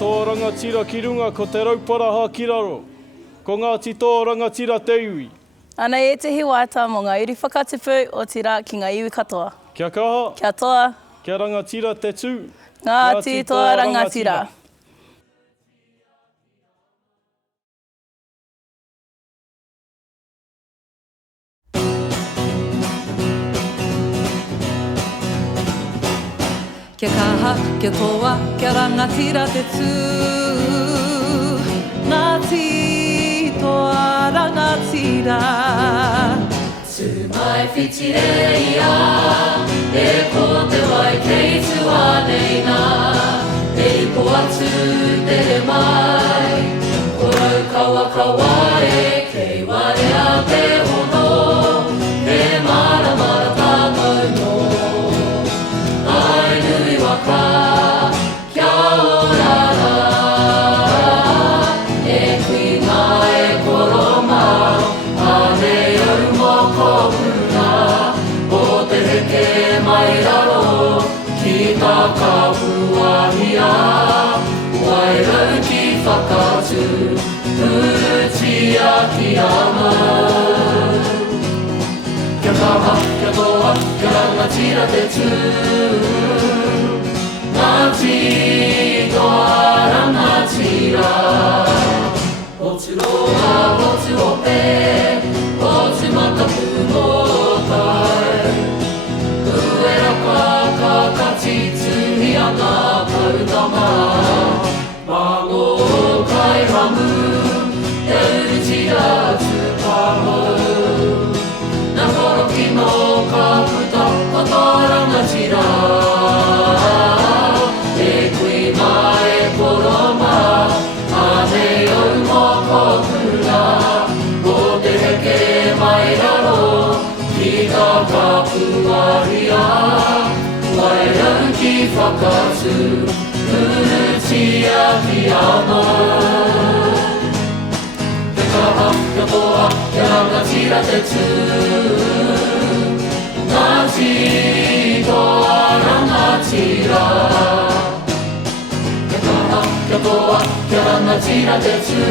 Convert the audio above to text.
tō rangatira ki runga ko te raupara ha kiraro. Ko Ngāti tō rangatira te iwi. Ana e te hiwata mō ngā iri whakatipu o tira ki ngā iwi katoa. Kia kaha. Kia toa. Kia rangatira te tū. Ngāti toa rangatira. Kia kaha, kia toa, kia rangatira te tū. Ngāti toa rangatira. Tū mai whitire ia, e ko te wai kei tua nei nā. E ipo atu te re mai, ko rau kawa kawa e kei ware a te hono. E mara mara tātou no. Ai nui waka, kia orara. E kui ngā e koroma, a nei au moko puna. O te heke mai raro, ki tā kapuahia. Wai rau ki whakatu, urutia ki anau. Kia kaha, kia toa, kia rangatira te tū. Ngāti toa rangatira. O tu roa, o tu ope, o tu matapu mō tai. Ue raka ka kati tuhi ana kautama. Mangō kai ramu, e urutira tūpahau. Nā horoki no ka puta o tō rangatira. E kui mai e koroma, a nei au moko puna. O te heke mai raro, ki tā kapuahia. Wai rau ki whakatu, urutia ki anau. Kia kaha, kia toa, kia rangatira te tū. Ngāti toa rangatira. Kia kaha, kia toa, kia rangatira te tū.